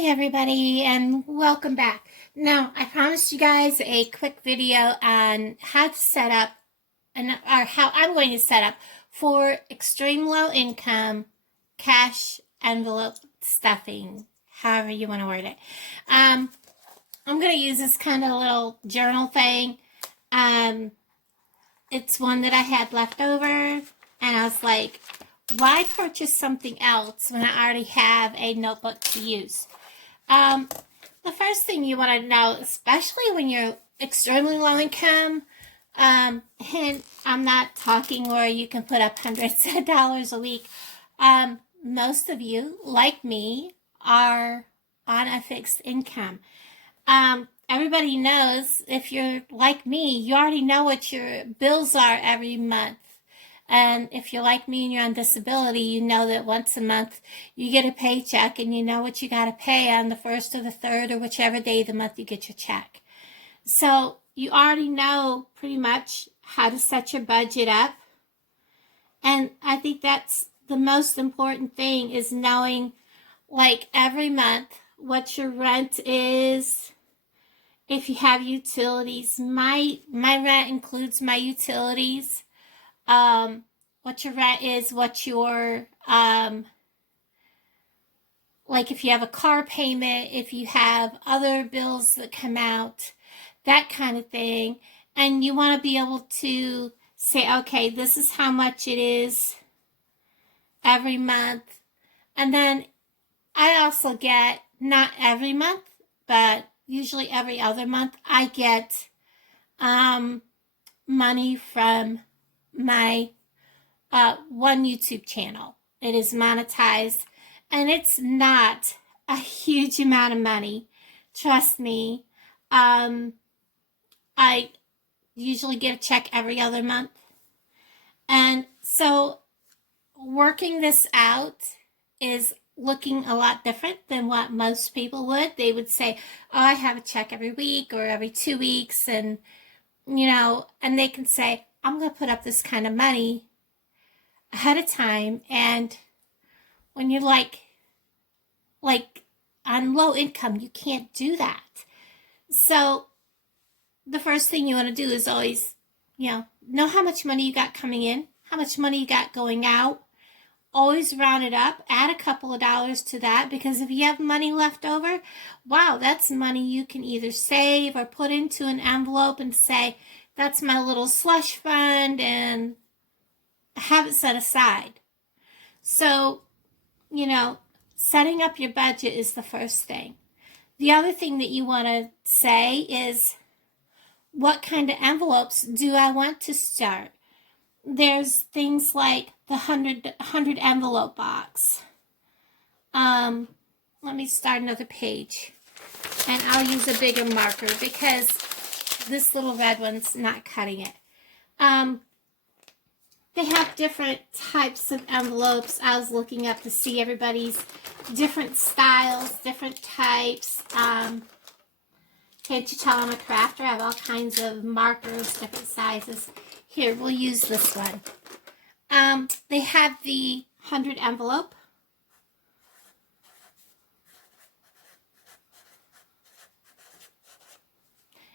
Hi everybody and welcome back. Now, I promised you guys a quick video on how to set up or how I'm going to set up for extreme low income cash envelope stuffing, however you want to word it. I'm going to use this kind of little journal thing. It's one that I had left over and I was like, why purchase something else when I already have a notebook to use? The first thing you want to know, especially when you're extremely low income, and I'm not talking where you can put up hundreds of dollars a week. Most of you, like me, are on a fixed income. Everybody knows, if you're like me, you already know what your bills are every month. And if you're like me and you're on disability, you know that once a month you get a paycheck and you know what you got to pay on the 1st or the 3rd or whichever day of the month you get your check. So you already know pretty much how to set your budget up. And I think that's the most important thing, is knowing, like, every month what your rent is. If you have utilities, my rent includes my utilities. What your rent is, what your, like if you have a car payment, if you have other bills that come out, that kind of thing. And you want to be able to say, okay, this is how much it is every month. And then I also get, not every month, but usually every other month, I get money from my one YouTube channel. It is monetized, and it's not a huge amount of money. Trust me. I usually get a check every other month. And so working this out is looking a lot different than what most people would. They would say, oh, I have a check every week or every 2 weeks, and and they can say, I'm going to put up this kind of money ahead of time. And when you're like on low income, you can't do that. So the first thing you want to do is always, know how much money you got coming in, how much money you got going out. Always round it up, add a couple of dollars to that, because if you have money left over, wow, that's money you can either save or put into an envelope and say, that's my little slush fund, and have it set aside. So, setting up your budget is the first thing. The other thing that you want to say is, what kind of envelopes do I want to start? There's things like the 100 envelope box. Let me start another page. And I'll use a bigger marker because this little red one's not cutting it. They have different types of envelopes. I was looking up to see everybody's different styles, different types. Can't you tell I'm a crafter? I have all kinds of markers, different sizes. Here, we'll use this one. They have the 100 envelope.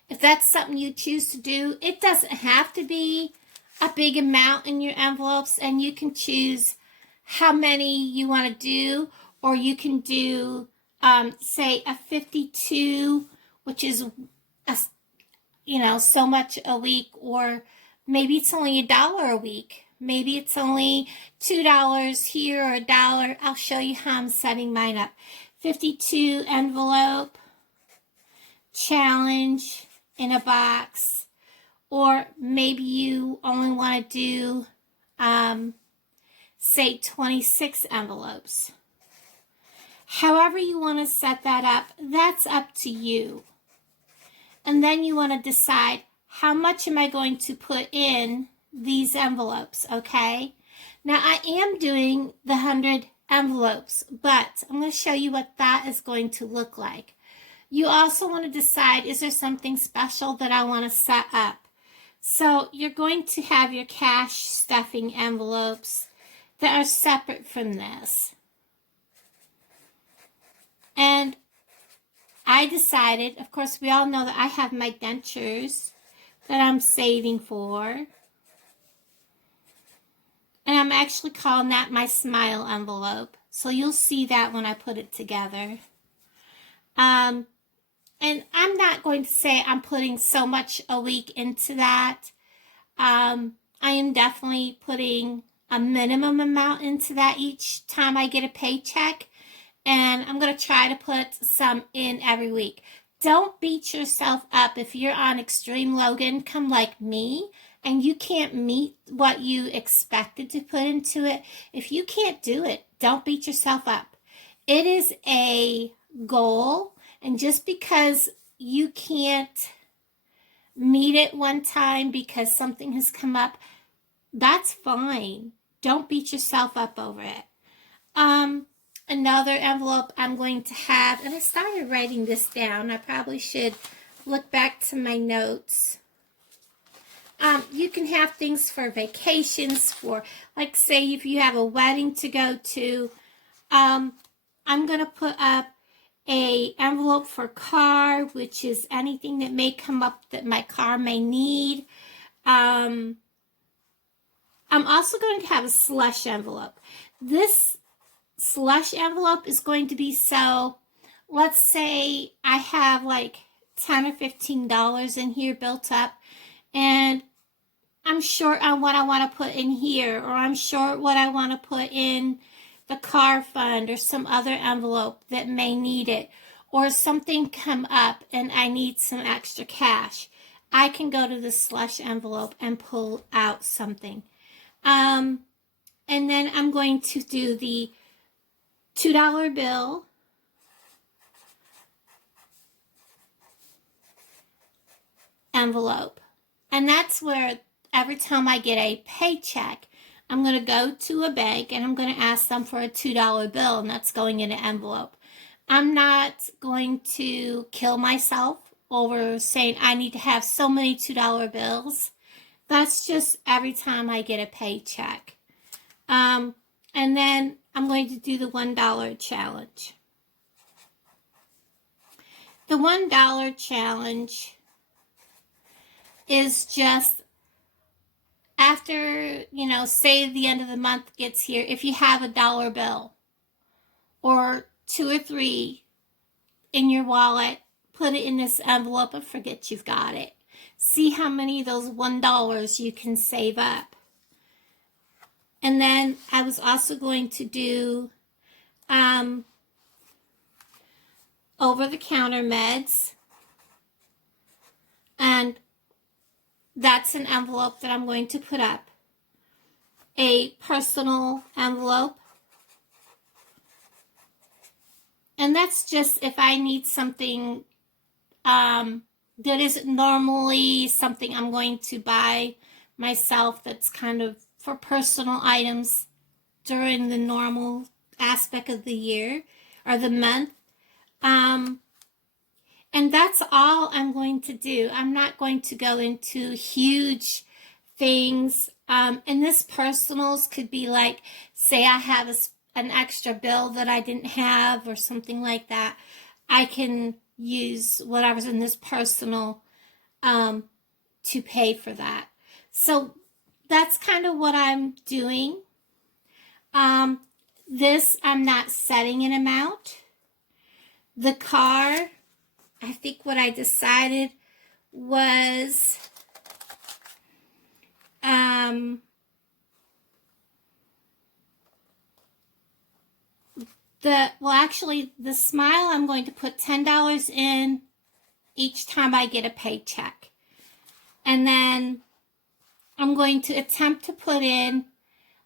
If that's something you choose to do, it doesn't have to be a big amount in your envelopes, and you can choose how many you want to do, or you can do, say, a 52, which is, so much a week, or maybe it's only $1 a week. Maybe it's only $2 here or $1. I'll show you how I'm setting mine up. 52 envelope, challenge in a box. Or maybe you only want to do, say, 26 envelopes. However you want to set that up, that's up to you. And then you want to decide, how much am I going to put in these envelopes, okay? Now, I am doing the 100 envelopes, but I'm going to show you what that is going to look like. You also want to decide, is there something special that I want to set up? So you're going to have your cash stuffing envelopes that are separate from this. And I decided, of course, we all know that I have my dentures that I'm saving for. And I'm actually calling that my smile envelope. So you'll see that when I put it together. And I'm not going to say I'm putting so much a week into that. I am definitely putting a minimum amount into that each time I get a paycheck. And I'm going to try to put some in every week. Don't beat yourself up if you're on extreme low income like me and you can't meet what you expected to put into it. If you can't do it, don't beat yourself up. It is a goal, and just because you can't meet it one time because something has come up, that's fine. Don't beat yourself up over it. Another envelope I'm going to have, and I started writing this down. I probably should look back to my notes. You can have things for vacations, for, like, say if you have a wedding to go to. I'm going to put up a envelope for car, which is anything that may come up that my car may need. I'm also going to have a slush envelope. This slush envelope is going to be, so let's say I have like $10 or $15 in here built up, and I'm short on what I want to put in here, or I'm short what I want to put in the car fund or some other envelope that may need it, or something come up and I need some extra cash. I can go to the slush envelope and pull out something. And then I'm going to do the $2 bill, envelope. And that's where every time I get a paycheck, I'm going to go to a bank and I'm going to ask them for a $2 bill, and that's going in an envelope. I'm not going to kill myself over saying I need to have so many $2 bills. That's just every time I get a paycheck. And then I'm going to do the $1 challenge. The $1 challenge is just after, say the end of the month gets here, if you have a dollar bill or 2 or 3 in your wallet, put it in this envelope and forget you've got it. See how many of those $1 you can save up. And then I was also going to do over-the-counter meds. And that's an envelope that I'm going to put up. A personal envelope. And that's just if I need something that isn't normally something I'm going to buy myself, that's kind of for personal items during the normal aspect of the year or the month. And that's all I'm going to do. I'm not going to go into huge things. And this personals could be like, say I have an extra bill that I didn't have or something like that. I can use whatever's in this personal to pay for that. So that's kind of what I'm doing. This, I'm not setting an amount. The car, I think what I decided was the smile, I'm going to put $10 in each time I get a paycheck. And then I'm going to attempt to put in,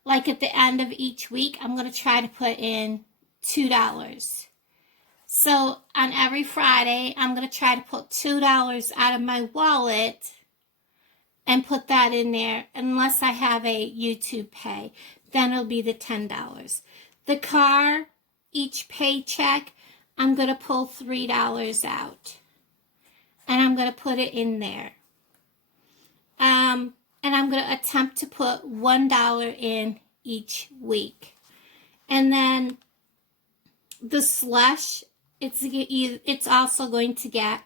like at the end of each week, I'm going to try to put in $2. So on every Friday, I'm going to try to put $2 out of my wallet and put that in there, unless I have a YouTube pay. Then it'll be the $10. The car, each paycheck, I'm going to pull $3 out. And I'm going to put it in there. And I'm going to attempt to put $1 in each week. And then the slush, it's also going to get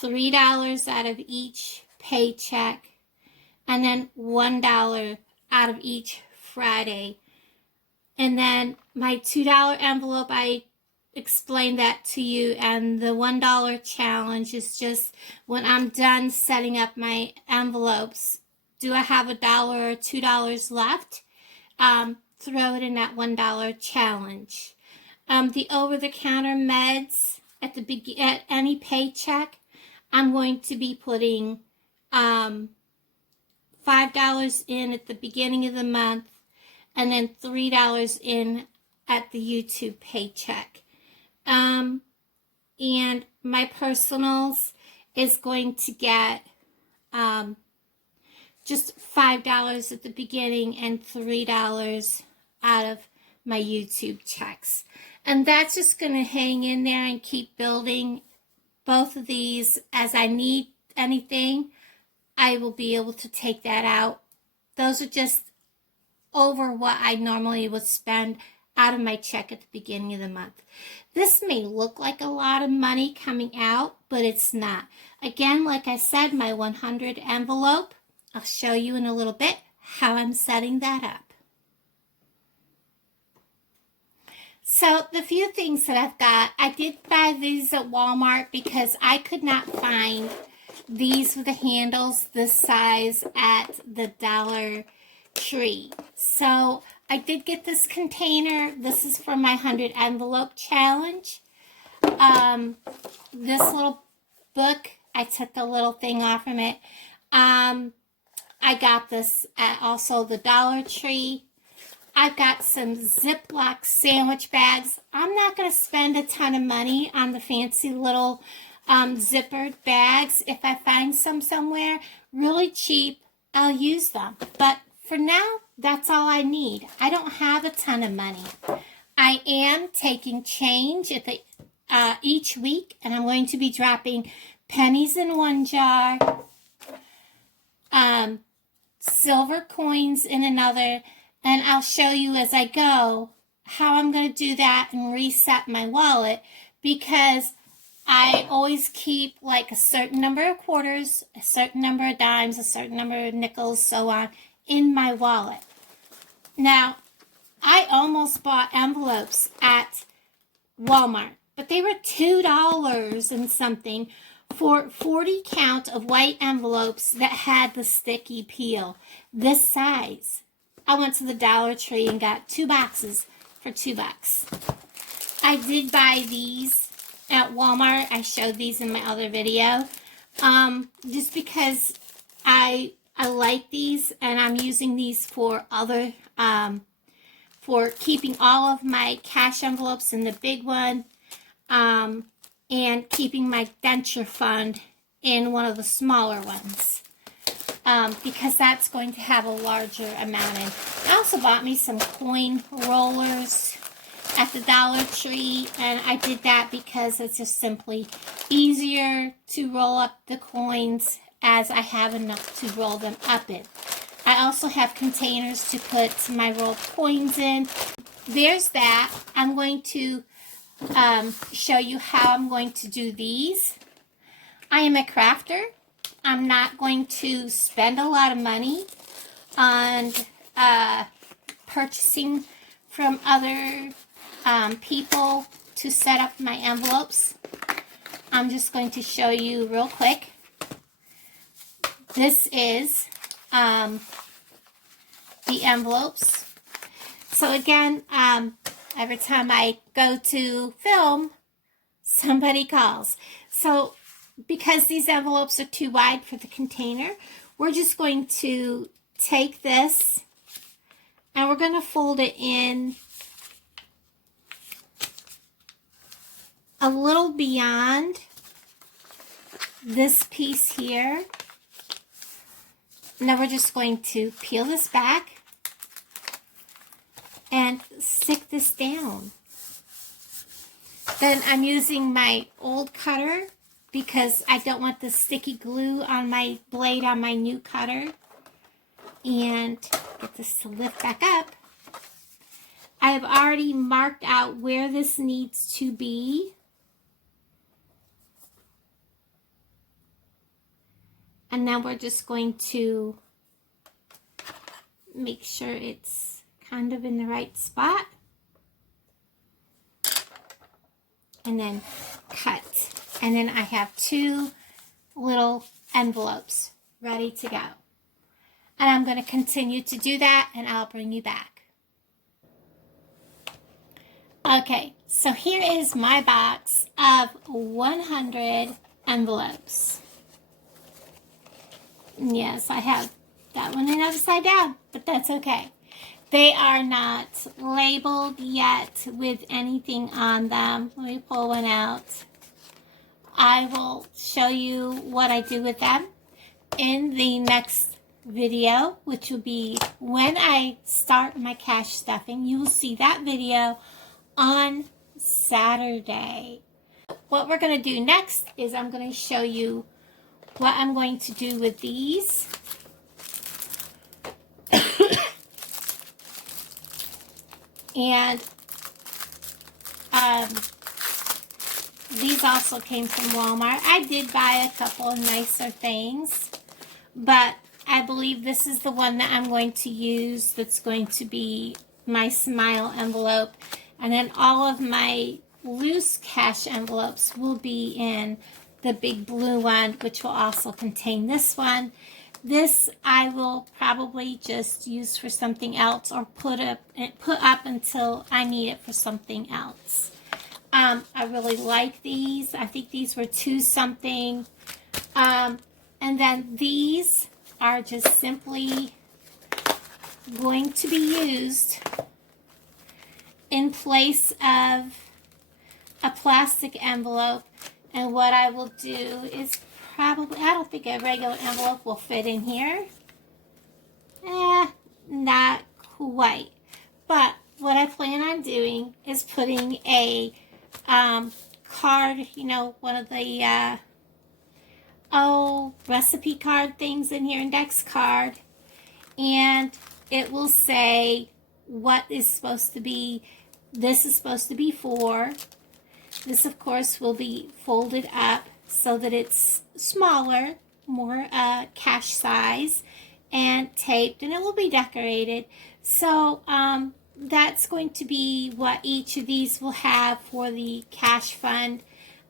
$3 out of each paycheck, and then $1 out of each Friday. And then my $2 envelope, I explained that to you, and the $1 challenge is just when I'm done setting up my envelopes, do I have $1 or $2 left? Throw it in that $1 challenge. The over-the-counter meds at any paycheck, I'm going to be putting $5 in at the beginning of the month, and then $3 in at the YouTube paycheck. And my personals is going to get just $5 at the beginning and $3 out of my YouTube checks. And that's just going to hang in there and keep building. Both of these, as I need anything, I will be able to take that out. Those are just over what I normally would spend out of my check at the beginning of the month. This may look like a lot of money coming out, but it's not. Again, like I said, my 100 envelope, I'll show you in a little bit how I'm setting that up. So the few things that I've got, I did buy these at Walmart because I could not find these with the handles this size at the Dollar Tree. So I did get this container. This is for my 100 envelope challenge. This little book, I took the little thing off from it. I got this at also the Dollar Tree. I've got some Ziploc sandwich bags. I'm not going to spend a ton of money on the fancy little zippered bags. If I find some somewhere really cheap, I'll use them. But for now, that's all I need. I don't have a ton of money. I am taking change at the each week, and I'm going to be dropping pennies in one jar, silver coins in another, and I'll show you as I go how I'm going to do that and reset my wallet, because I always keep like a certain number of quarters, a certain number of dimes, a certain number of nickels, so on, in my wallet. Now, I almost bought envelopes at Walmart, but they were $2 and something for 40 count of white envelopes that had the sticky peel, this size. I went to the Dollar Tree and got 2 boxes for $2. I did buy these at Walmart. I showed these in my other video, just because I like these, and I'm using these for other, for keeping all of my cash envelopes in the big one, and keeping my denture fund in one of the smaller ones, because that's going to have a larger amount in. I also bought me some coin rollers at the Dollar Tree, and I did that because it's just simply easier to roll up the coins, as I have enough to roll them up in. I also have containers to put my rolled coins in. There's that. I'm going to show you how I'm going to do these. I am a crafter. I'm not going to spend a lot of money on purchasing from other people to set up my envelopes. I'm just going to show you real quick. This is the envelopes. So again, every time I go to film, somebody calls. So because these envelopes are too wide for the container, we're just going to take this and we're going to fold it in a little beyond this piece here. Now we're just going to peel this back and stick this down. Then I'm using my old cutter because I don't want the sticky glue on my blade on my new cutter. And get this to lift back up. I have already marked out where this needs to be. And then we're just going to make sure it's kind of in the right spot. And then cut. And then I have 2 little envelopes ready to go. And I'm going to continue to do that, and I'll bring you back. Okay, so here is my box of 100 envelopes. Yes, I have that one in upside down, but that's okay. They are not labeled yet with anything on them. Let me pull one out. I will show you what I do with them in the next video, which will be when I start my cash stuffing. You will see that video on Saturday. What we're going to do next is I'm going to show you what I'm going to do with these. And these also came from Walmart. I did buy a couple of nicer things, but I believe this is the one that I'm going to use that's going to be my smile envelope. And then all of my loose cash envelopes will be in the big blue one, which will also contain this one. This I will probably just use for something else or put up until I need it for something else. I really like these. I think these were 2 something. And then these are just simply going to be used in place of a plastic envelope. And what I will do is probably, I don't think a regular envelope will fit in here. Not quite. But what I plan on doing is putting a card, you know, one of the recipe card things in here, index card, and it will say what is supposed to be, this is supposed to be for. This, of course, will be folded up so that it's smaller, more cash size, and taped, and it will be decorated. So that's going to be what each of these will have for the cash fund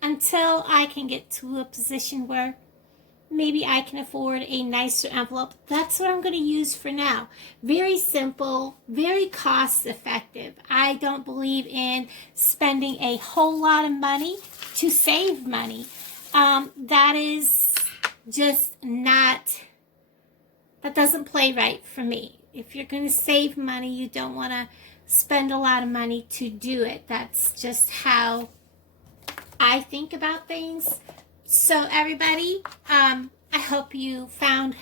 until I can get to a position where maybe I can afford a nicer envelope. That's what I'm going to use for now. Very simple, very cost effective. I don't believe in spending a whole lot of money to save money. That is just not, that doesn't play right for me. If you're going to save money, you don't want to spend a lot of money to do it. That's just how I think about things. So everybody, I hope you found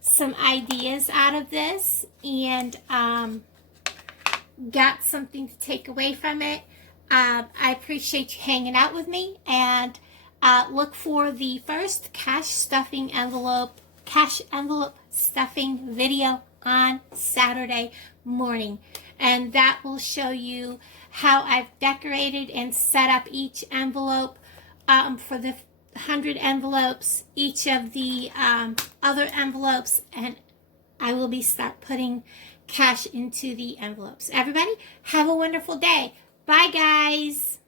some ideas out of this and got something to take away from it. I appreciate you hanging out with me, and look for the first cash envelope stuffing video on Saturday morning. And that will show you how I've decorated and set up each envelope for the 100 envelopes, each of the other envelopes, and I will start putting cash into the envelopes. Everybody, have a wonderful day. Bye, guys.